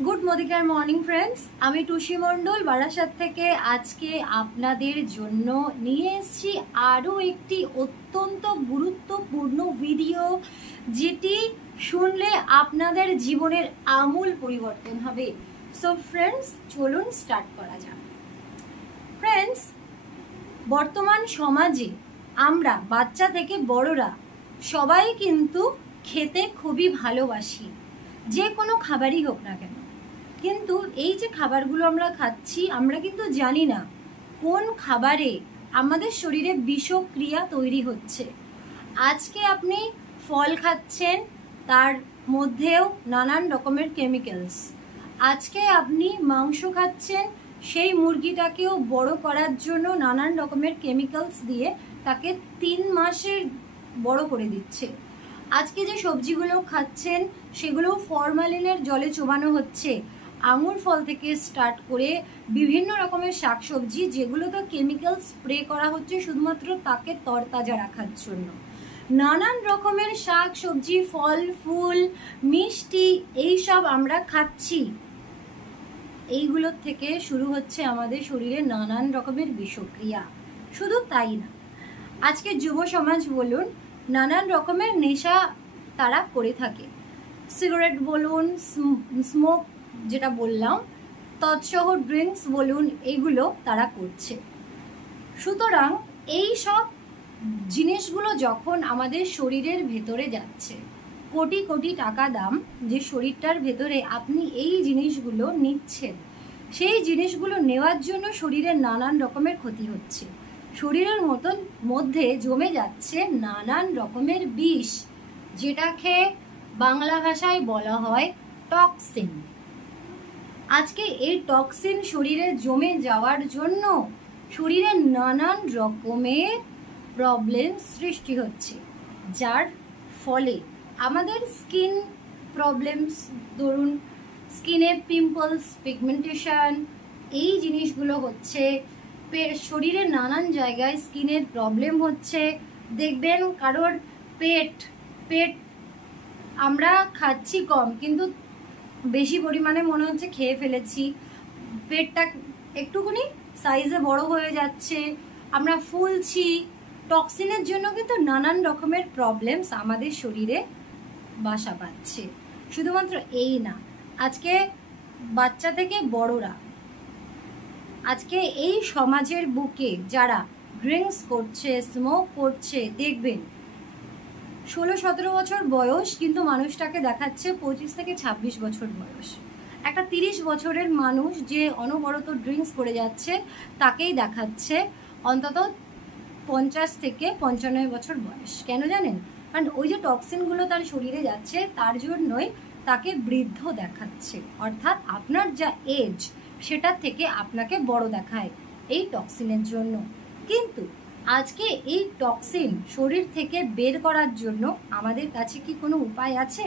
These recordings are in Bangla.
গুড মর্নিং মর্নিং ফ্রেন্ডস, আমি টুসি মণ্ডল বারাসাত থেকে আজকে আপনাদের জন্য নিয়ে এসেছি আরও একটি অত্যন্ত গুরুত্বপূর্ণ ভিডিও, যেটি শুনলে আপনাদের জীবনের আমূল পরিবর্তন হবে। সো ফ্রেন্ডস, চলুন স্টার্ট করা যাক। ফ্রেন্ডস, বর্তমান সমাজে আমরা বাচ্চা থেকে বড়রা সবাই কিন্তু খেতে খুবই ভালোবাসি, যে কোনো খাবারই হোক না কেন। কিন্তু এই যে খাবারগুলো আমরা খাচ্ছি, আমরা কিন্তু জানি না কোন খাবারে আমাদের শরীরে বিষক্রিয়া তৈরি হচ্ছে। আজকে আপনি ফল খাচ্ছেন, তার মধ্যেও নানান রকমের কেমিক্যালস। আজকে আপনি মাংস খাচ্ছেন, সেই মুরগিটাকেও বড় করার জন্য নানান রকমের কেমিক্যালস দিয়ে তাকে 3 মাসের বড় করে দিচ্ছে। আজকে যে সবজিগুলো খাচ্ছেন সেগুলো ফরমালিনের জলে চোবানো হচ্ছে। আঙুর ফল থেকে স্টার্ট করে বিভিন্ন রকমের শাকসবজি, যেগুলোতে কেমিক্যাল স্প্রে করা হচ্ছে শুধুমাত্র তাকে তরতাজা রাখার জন্য। নানান রকমের শাক সবজি, ফল ফুল, মিষ্টি এইসব আমরা খাচ্ছি। এইগুলোর থেকে শুরু হচ্ছে আমাদের শরীরে নানান রকমের বিষক্রিয়া। শুধু তাই না, আজকে যুব সমাজ বলুন, নানান রকমের নেশা তারা করে থাকে। সিগারেট বলুন, স্মোক যেটা বললাম, তৎসহ ড্রিঙ্কস বলুন, এইগুলো তারা করছে। সুতরাং এই সব জিনিসগুলো যখন আমাদের শরীরের ভেতরে যাচ্ছে, কোটি কোটি টাকা দাম যে শরীরটার ভেতরে আপনি এই জিনিসগুলো নিচ্ছেন, সেই জিনিসগুলো নেওয়ার জন্য শরীরের নানান রকমের ক্ষতি হচ্ছে। শরীরের মধ্যে জমে যাচ্ছে নানান রকমের বিষ, যেটাকে বাংলা ভাষায় বলা হয় টক্সিন। আজকে এই টক্সিন শরীরে জমে যাওয়ার জন্য শরীরে নানান রকমের প্রবলেম সৃষ্টি হচ্ছে, যার ফলে আমাদের স্কিন প্রবলেমস, ধরুন স্কিনে পিম্পলস, পিগমেন্টেশন, এই জিনিসগুলো হচ্ছে। শরীরের নানান জায়গায় স্কিনের প্রবলেম হচ্ছে। দেখবেন কারোর পেট আমরা খাচ্ছি কম, কিন্তু বেশি পরিমাণে মনে হচ্ছে খেয়ে ফেলেছি। পেটটা একটুখানি সাইজে বড় হয়ে যাচ্ছে, আমরা ফুলছি। টক্সিনের জন্য কিন্তু নানান রকমের প্রবলেমস আমাদের শরীরে বাসা বাঁধছে। শুধুমাত্র এই না, আজকে বাচ্চা থেকে বড়রা, আজকে এই সমাজের বুকে যারা ড্রিঙ্কস করছে, স্মোক করছে, দেখবেন 16-17 বছর বয়স, কিন্তু মানুষটাকে দেখাচ্ছে 25 থেকে 26 বছর বয়স। একটা 30 বছরের মানুষ যে অনবরত ড্রিঙ্কস করে যাচ্ছে, তাকেই দেখাচ্ছে অন্তত 50 থেকে 95 বছর বয়স। কেন জানেন? কারণ ওই যে টক্সিনগুলো তার শরীরে যাচ্ছে, তার জন্যই তাকে বৃদ্ধ দেখাচ্ছে। অর্থাৎ আপনার যা এজ, সেটার থেকে আপনাকে বড় দেখায় এই টক্সিনের জন্য। কিন্তু আজকে এই টক্সিন শরীর থেকে বের করার জন্য আমাদের কাছে কি কোনো উপায় আছে?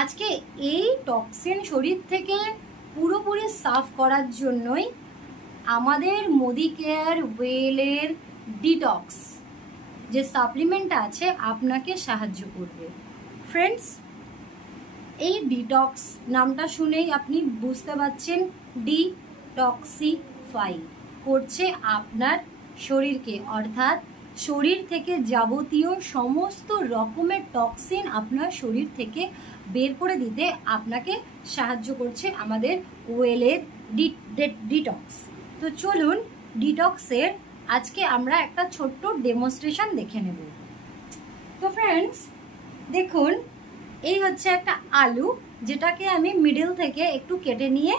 আজকে এই টক্সিন শরীর থেকে পুরোপুরি সাফ করার জন্যই আমাদের মোদিকেয়ার ওয়েলের ডিটক্স যে সাপ্লিমেন্টটা আছে আপনাকে সাহায্য করবে। ফ্রেন্ডস, এই ডিটক্স নামটা শুনেই আপনি বুঝতে পারছেন, ডিটক্সিফাই করছে আপনার শরীরকে, অর্থাৎ শরীর থেকে যাবতীয় সমস্ত রকমের টক্সিন আপনার শরীর থেকে বের করে দিতে আপনাকে সাহায্য করছে আমাদের ওয়েলের ডিটক্স। তো চলুন ডিটক্সের আজকে আমরা একটা ছোট্ট ডেমনস্ট্রেশন দেখে নেব। তো ফ্রেন্ডস দেখুন, এই হচ্ছে একটা আলু, যেটাকে আমি মিডল থেকে একটু কেটে নিয়ে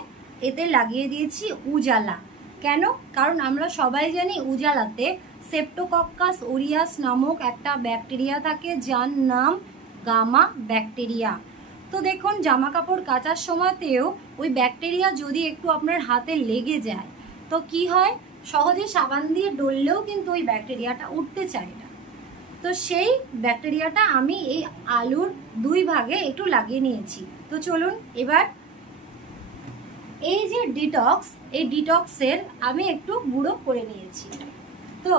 এতে লাগিয়ে দিয়েছি উজালা। কেন? কারণ আমরা সবাই জানি উজালাতে সেপ্টোকক্কাস অরিয়াস নামক একটা ব্যাকটেরিয়া থাকে, যার নাম গামা ব্যাকটেরিয়া। তো দেখুন, জামা কাপড় কাচার সময়তেও ওই ব্যাকটেরিয়া যদি একটু আপনার হাতে লেগে যায়, তো কি হয়, সহজে সাবান দিয়ে ডললেও কিন্তু ওই ব্যাকটেরিয়াটা উঠতে চায় না। তো সেই ব্যাকটেরিয়াটা আমি এই আলুর 2 ভাগে একটু লাগিয়ে নিয়েছি। তো চলুন এবার এই যে ডিটক্স, এই ডিটক্সের আমি একটু গুঁড়ো করে নিয়েছি। তো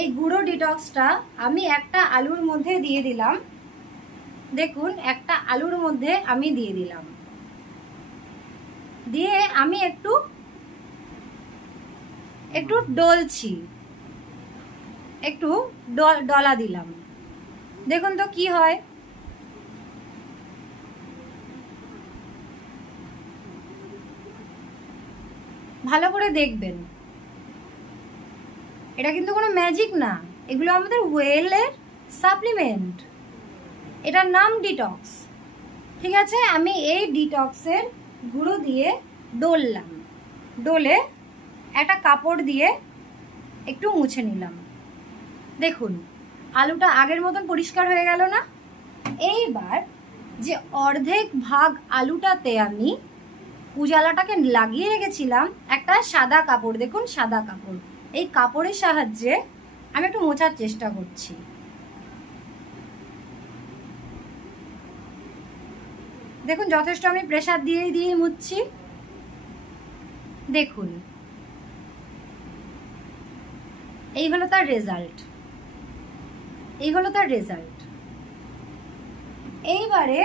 এই গুঁড়ো ডিটক্সটা আমি একটা আলুর মধ্যে দিয়ে দিলাম। দেখুন একটা আলুর মধ্যে আমি দিয়ে দিলাম, দিয়ে আমি একটু ডলছি, একটু ডলা দিলাম। দেখুন তো কি হয়। ভালো করে দেখবেন, এটা কিন্তু কোনো ম্যাজিক না, এগুলো আমাদের ওয়েলের সাপ্লিমেন্ট, এটার নাম ডিটক্স। ঠিক আছে, আমি এই ডিটক্সের গুঁড়ো দিয়ে ডললাম, ডলে একটা কাপড় দিয়ে একটু মুছে নিলাম। দেখুন আলুটা আগের মতন পরিষ্কার হয়ে গেল না? এইবার যে অর্ধেক ভাগ আলুটাতে আমি উজালাটাকে লাগিয়ে রেখেছিলাম একটা সাদা কাপড়, দেখুন সাদা কাপড়, এই কাপড়ের সাহায্যে আমি একটু মোছার চেষ্টা করছি। দেখুন যথেষ্ট আমি প্রেসার দিয়ে মুছছি। দেখুন এই হলো তার রেজাল্ট, এই হলো তার রেজাল্ট। এইবারে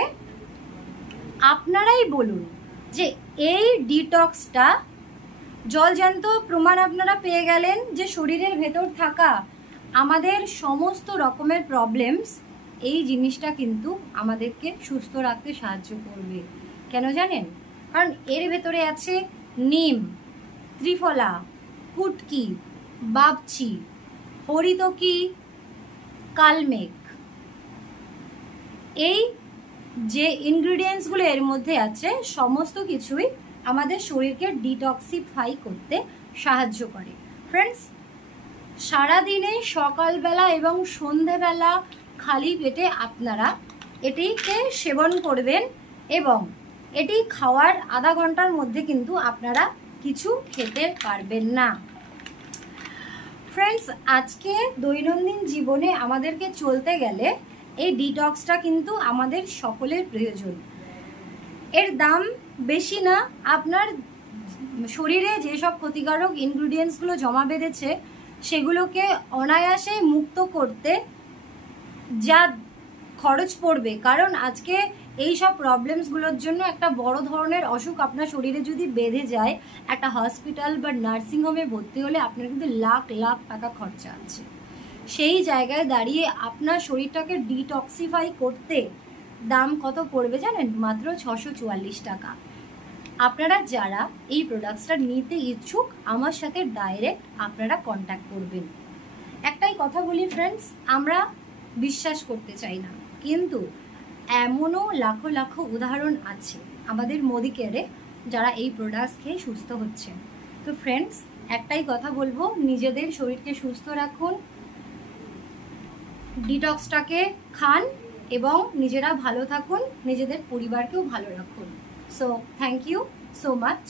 আপনারাই বলুন যে এই ডিটক্সটা জলজ্যান্ত প্রমাণ আপনারা পেয়ে গেলেন যে শরীরের ভেতর থাকা আমাদের সমস্ত রকমের প্রবলেমস, এই জিনিসটা কিন্তু আমাদেরকে সুস্থ রাখতে সাহায্য করবে। কেন জানেন? কারণ এর ভেতরে আছে নিম, ত্রিফলা, কুটকি, বাবচি, হরিতকি, কালমেঘ। এই যে ইনগ্রিডিয়েন্টসগুলো এর মধ্যে আছে সমস্ত কিছুই আমাদের শরীরকে ডিটক্সিফাই করতে সাহায্য করে। ফ্রেন্ডস, সারাদিনে সকালবেলা এবং সন্ধেবেলা খালি পেটে আপনারা এটিকে সেবন করবেন এবং এটি খাওয়ার আধা ঘন্টার মধ্যে কিন্তু আপনারা কিছু খেতে পারবেন না। ফ্রেন্ডস, আজকে দৈনন্দিন জীবনে আমাদেরকে চলতে গেলে এই ডিটক্সটা কিন্তু আমাদের সকলের প্রয়োজন। এর দাম বেশি না, আপনার শরীরে যেসব ক্ষতিকারক ইনগ্রিডিয়েন্টসগুলো জমা বেঁধেছে সেগুলোকে অনায়াসে মুক্ত করতে যা খরচ পড়বে, কারণ আজকে এই সব প্রবলেমসগুলোর জন্য একটা বড় ধরনের অসুখ আপনার শরীরে যদি বেঁধে যায়, একটা হসপিটাল বা নার্সিংহোমে ভর্তি হলে আপনার কিন্তু লাখ লাখ টাকা খরচা আছে। সেই জায়গায় দাঁড়িয়ে আপনার শরীরটাকে ডিটক্সিফাই করতে দাম কত পড়বে জানেন? মাত্র 644 টাকা। আপনারা যারা এই প্রোডাক্টসটা নিতে ইচ্ছুক আমার সাথে ডাইরেক্ট আপনারা কন্ট্যাক্ট করবেন। একটাই কথা বলি ফ্রেন্ডস, আমরা বিশ্বাস করতে চাই না, কিন্তু এমনও লাখো লাখো উদাহরণ আছে আমাদের মোদি কেয়ারে যারা এই প্রোডাক্টস খেয়ে সুস্থ হচ্ছেন। তো ফ্রেন্ডস, একটাই কথা বলবো, নিজেদের শরীরকে সুস্থ রাখুন, ডিটক্সটাকে খান এবং নিজেরা ভালো থাকুন, নিজেদের পরিবারকেও ভালো রাখুন। So thank you so much.